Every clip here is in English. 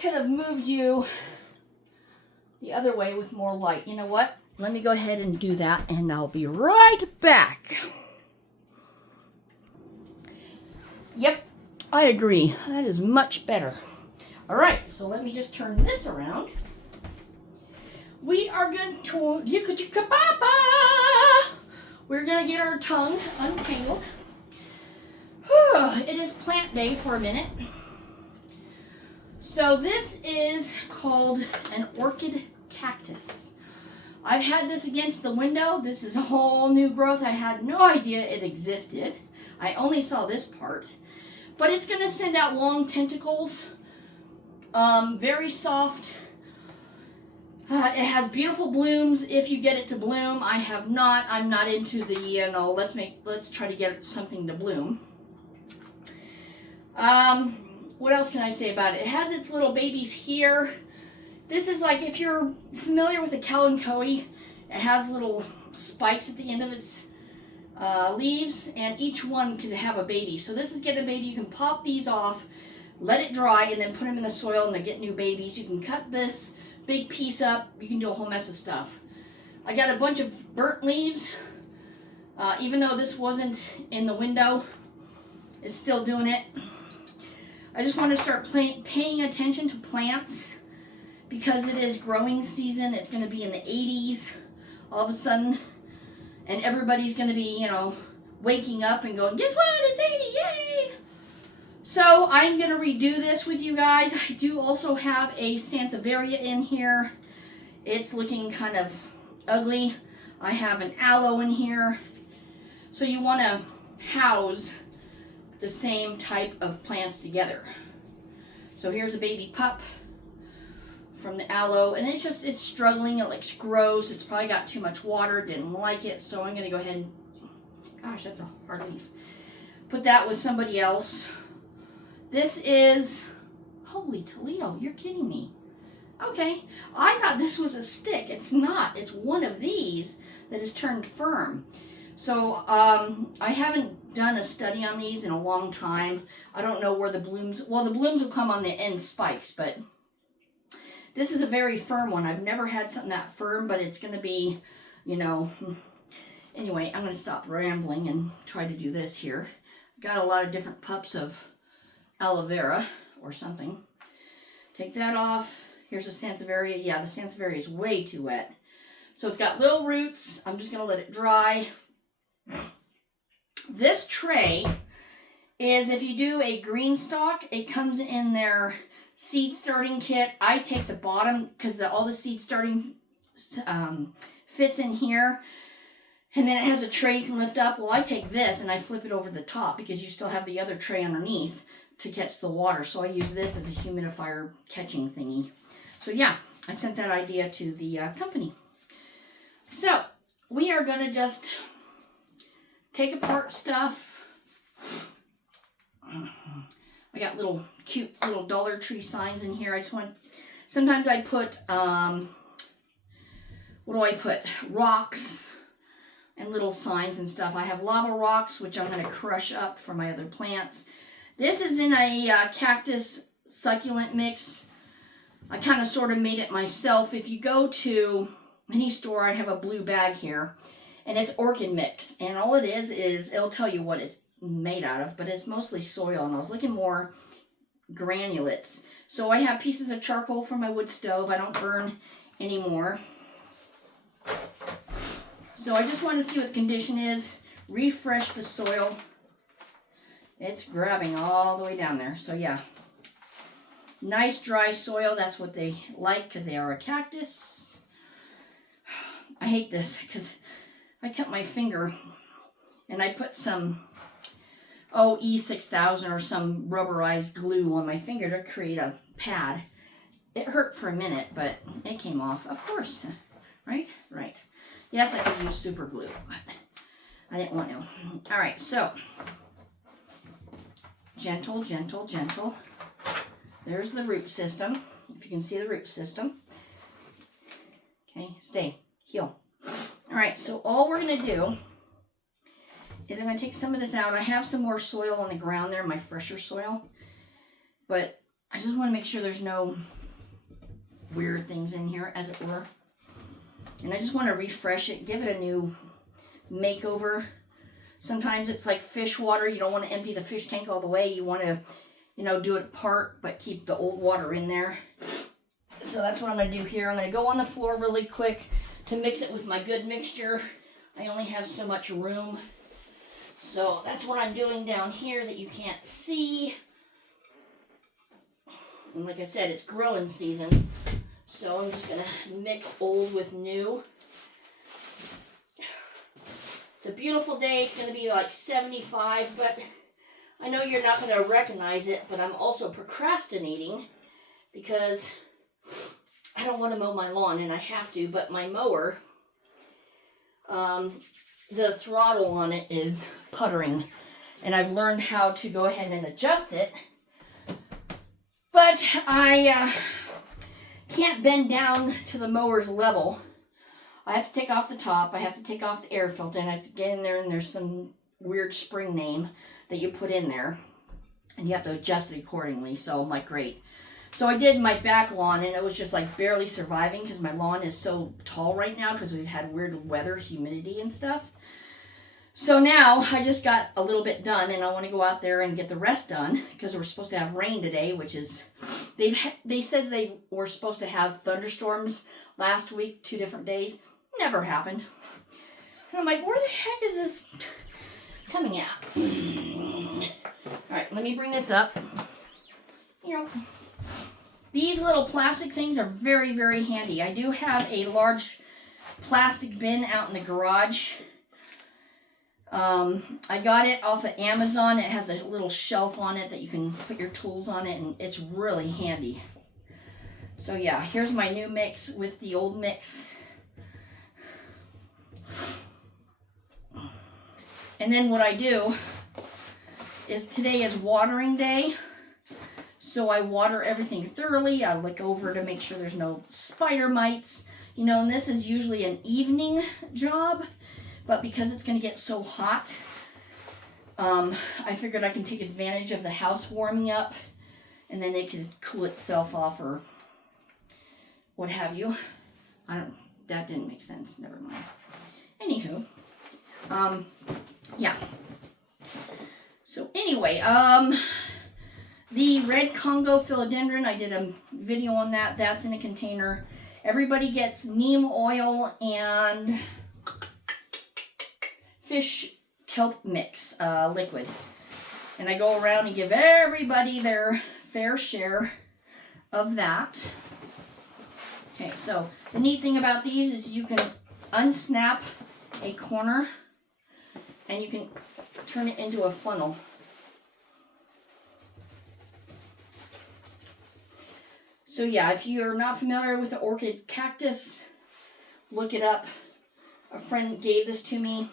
could have moved you the other way with more light. You know what? Let me go ahead and do that, and I'll be right back. Yep, I agree. That is much better. All right, so let me just turn this around. We are going to, we're going to get our tongue untangled. It is plant day for a minute. So this is called an orchid cactus. I've had this against the window. This is a whole new growth. I had no idea it existed. I only saw this part. But it's going to send out long tentacles. Very soft. It has beautiful blooms if you get it to bloom. I have not. I'm not into the, you know, let's try to get something to bloom. What else can I say about it? It has its little babies here. This is like, if you're familiar with a kalanchoe, it has little spikes at the end of its leaves, and each one can have a baby. So this is getting a baby. You can pop these off, let it dry, and then put them in the soil, and they get new babies. You can cut this big piece up. You can do a whole mess of stuff. I got a bunch of burnt leaves. Even though this wasn't in the window, it's still doing it. I just want to start paying attention to plants because it is growing season. It's going to be in the 80s all of a sudden, and everybody's going to be, you know, waking up and going, guess what, it's 80, yay! So I'm going to redo this with you guys. I do also have a sansevieria in here. It's looking kind of ugly. I have an aloe in here. So you want to house the same type of plants together. So here's a baby pup from the aloe, and it's struggling. It looks gross. It's probably got too much water, didn't like it, so I'm going to go ahead and, gosh, that's a hard leaf. Put that with somebody else. This is, holy Toledo, you're kidding me. Okay, I thought this was a stick. It's not. It's one of these that is turned firm. So I haven't done a study on these in a long time. I don't know where the blooms, well, the blooms will come on the end spikes, but this is a very firm one. I've never had something that firm, but it's going to be, you know, anyway, I'm going to stop rambling and try to do this here. Got a lot of different pups of aloe vera or something. Take that off. Here's a sansevieria. Yeah, the sansevieria is way too wet. So it's got little roots. I'm just going to let it dry. This tray is, if you do a green stalk, it comes in their seed starting kit. I take the bottom because all the seed starting fits in here, and then it has a tray you can lift up. Well, I take this and I flip it over the top because you still have the other tray underneath to catch the water. So I use this as a humidifier catching thingy. So yeah, I sent that idea to the company. So we are going to just take apart stuff. I got little cute little Dollar Tree signs in here. I just want, sometimes I put, what do I put? Rocks and little signs and stuff. I have lava rocks, which I'm going to crush up for my other plants. This is in a cactus succulent mix. I kind of sort of made it myself. If you go to any store, I have a blue bag here, and it's orchid mix. And all it is it'll tell you what it's made out of, but it's mostly soil, and I was looking more granulates. So I have pieces of charcoal from my wood stove. I don't burn anymore. So I just want to see what the condition is, refresh the soil. It's grabbing all the way down there. So yeah, nice dry soil. That's what they like because they are a cactus. I hate this because I cut my finger and I put some E6000 or some rubberized glue on my finger to create a pad. It hurt for a minute, but it came off, of course. Right? Right. Yes, I could use super glue, but I didn't want to. All right, so gentle, gentle, gentle. There's the root system, if you can see the root system. Okay, stay, heal. All right, so all we're going to do is I'm going to take some of this out. I have some more soil on the ground there, my fresher soil. But I just want to make sure there's no weird things in here, as it were. And I just want to refresh it, give it a new makeover. Sometimes it's like fish water. You don't want to empty the fish tank all the way. You want to, you know, do it apart, but keep the old water in there. So that's what I'm going to do here. I'm going to go on the floor really quick to mix it with my good mixture. I only have so much room. So that's what I'm doing down here that you can't see. And like I said, it's growing season. So I'm just going to mix old with new. It's a beautiful day. It's going to be like 75, but I know you're not going to recognize it, but I'm also procrastinating because I don't want to mow my lawn, and I have to, but my mower, the throttle on it is puttering, and I've learned how to go ahead and adjust it, but I can't bend down to the mower's level. I have to take off the top, I have to take off the air filter, and I have to get in there, and there's some weird spring name that you put in there, and you have to adjust it accordingly. So I'm like, great. So I did my back lawn, and it was just like barely surviving because my lawn is so tall right now because we've had weird weather, humidity and stuff. So now I just got a little bit done, and I want to go out there and get the rest done because we're supposed to have rain today, which is, they said they were supposed to have thunderstorms last week, 2 different days. Never happened. And I'm like, where the heck is this coming at? All right, let me bring this up. You know, these little plastic things are very, very handy. I do have a large plastic bin out in the garage. I got it off of Amazon. It has a little shelf on it that you can put your tools on it, and it's really handy. So yeah, here's my new mix with the old mix. And then what I do is today is watering day. So I water everything thoroughly. I look over to make sure there's no spider mites. You know, and this is usually an evening job. But because it's going to get so hot, I figured I can take advantage of the house warming up. And then it could cool itself off or what have you. That didn't make sense. Never mind. Anywho. Yeah. So anyway, the red Congo philodendron, I did a video on that. That's in a container. Everybody gets neem oil and fish kelp mix, liquid. And I go around and give everybody their fair share of that. Okay, so the neat thing about these is you can unsnap a corner and you can turn it into a funnel. So yeah, if you're not familiar with the Orchid Cactus, look it up. A friend gave this to me,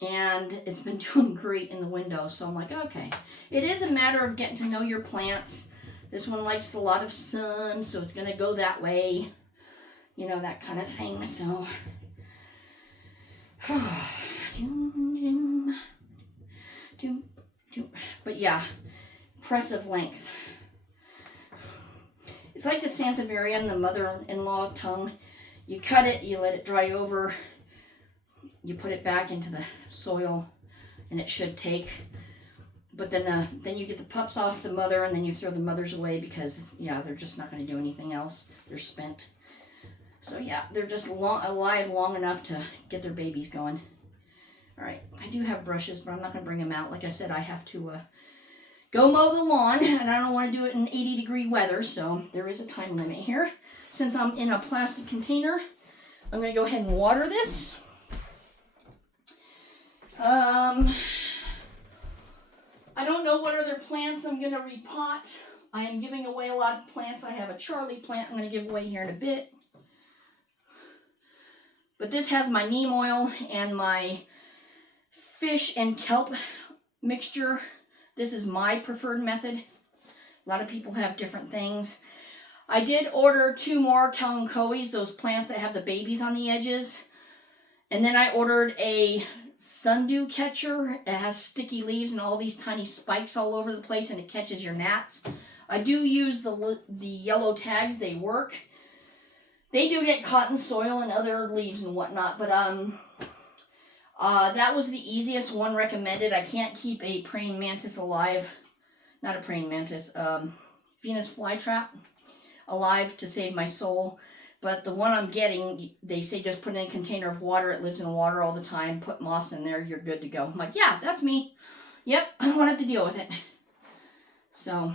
and it's been doing great in the window. So I'm like, okay. It is a matter of getting to know your plants. This one likes a lot of sun, so it's going to go that way. You know, that kind of thing. So, but yeah, impressive length. It's like the Sansevieria and the mother-in-law tongue. You cut it, you let it dry over, you put it back into the soil, and it should take. But then you get the pups off the mother, and then you throw the mothers away because, yeah, they're just not going to do anything else. They're spent. So yeah, they're just alive long enough to get their babies going. All right, I do have brushes, but I'm not going to bring them out. Like I said, I have to go mow the lawn, and I don't want to do it in 80-degree weather, so there is a time limit here. Since I'm in a plastic container, I'm going to go ahead and water this. I don't know what other plants I'm going to repot. I am giving away a lot of plants. I have a Charlie plant I'm going to give away here in a bit. But this has my neem oil and my fish and kelp mixture. This is my preferred method. A lot of people have different things. I did order 2 more kalanchoes, those plants that have the babies on the edges. And then I ordered a sundew catcher. It has sticky leaves and all these tiny spikes all over the place, and it catches your gnats. I do use the yellow tags. They work. They do get caught in soil and other leaves and whatnot, but that was the easiest one recommended. I can't keep a praying mantis alive. Not a praying mantis. Venus flytrap alive to save my soul. But the one I'm getting, they say just put it in a container of water. It lives in water all the time. Put moss in there. You're good to go. I'm like, yeah, that's me. Yep, I don't want to have to deal with it. So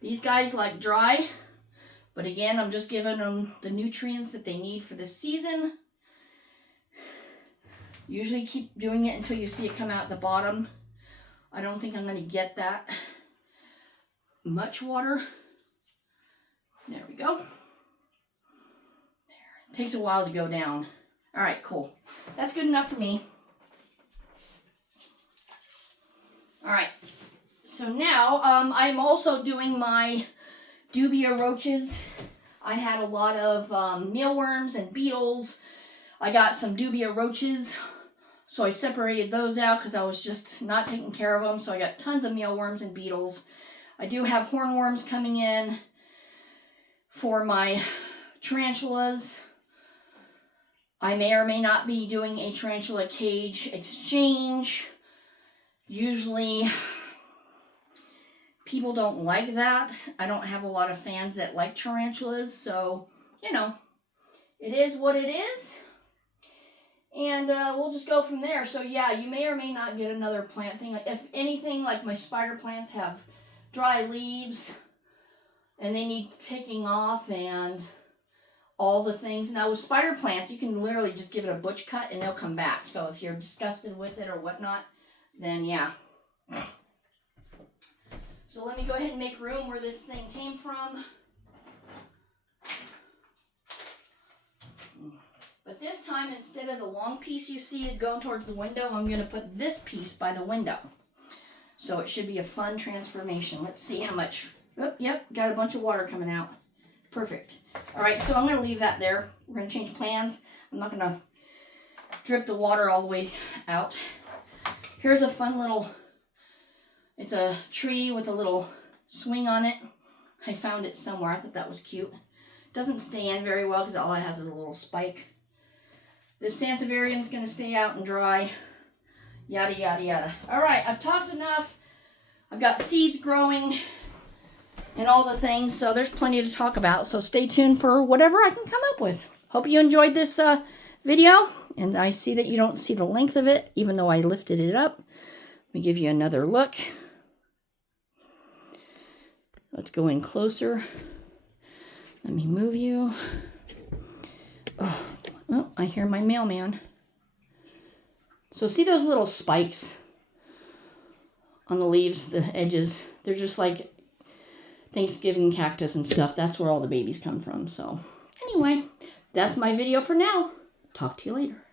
these guys like dry. But again, I'm just giving them the nutrients that they need for this season. Usually keep doing it until you see it come out the bottom. I don't think I'm going to get that much water. There we go. There. It takes a while to go down. All right, cool. That's good enough for me. All right. So now I'm also doing my dubia roaches. I had a lot of mealworms and beetles. I got some dubia roaches, so I separated those out because I was just not taking care of them. So I got tons of mealworms and beetles. I do have hornworms coming in for my tarantulas. I may or may not be doing a tarantula cage exchange. Usually people don't like that. I don't have a lot of fans that like tarantulas, so, you know, it is what it is. And we'll just go from there. So, yeah, you may or may not get another plant thing. If anything, like my spider plants have dry leaves and they need picking off and all the things. Now, with spider plants, you can literally just give it a butch cut and they'll come back. So, if you're disgusted with it or whatnot, then, yeah. So let me go ahead and make room where this thing came from. But this time, instead of the long piece you see it going towards the window, I'm going to put this piece by the window. So it should be a fun transformation. Let's see how much. Oh, yep, got a bunch of water coming out. Perfect. All right, so I'm going to leave that there. We're going to change plans. I'm not going to drip the water all the way out. Here's a fun little... It's a tree with a little swing on it. I found it somewhere. I thought that was cute. Doesn't stand very well because all it has is a little spike. This Sansevieria is going to stay out and dry. Yada, yada, yada. All right, I've talked enough. I've got seeds growing and all the things, so there's plenty to talk about. So stay tuned for whatever I can come up with. Hope you enjoyed this video. And I see that you don't see the length of it, even though I lifted it up. Let me give you another look. Let's go in closer. Let me move you. Oh, I hear my mailman. So see those little spikes on the leaves, the edges? They're just like Thanksgiving cactus and stuff. That's where all the babies come from. So anyway, that's my video for now. Talk to you later.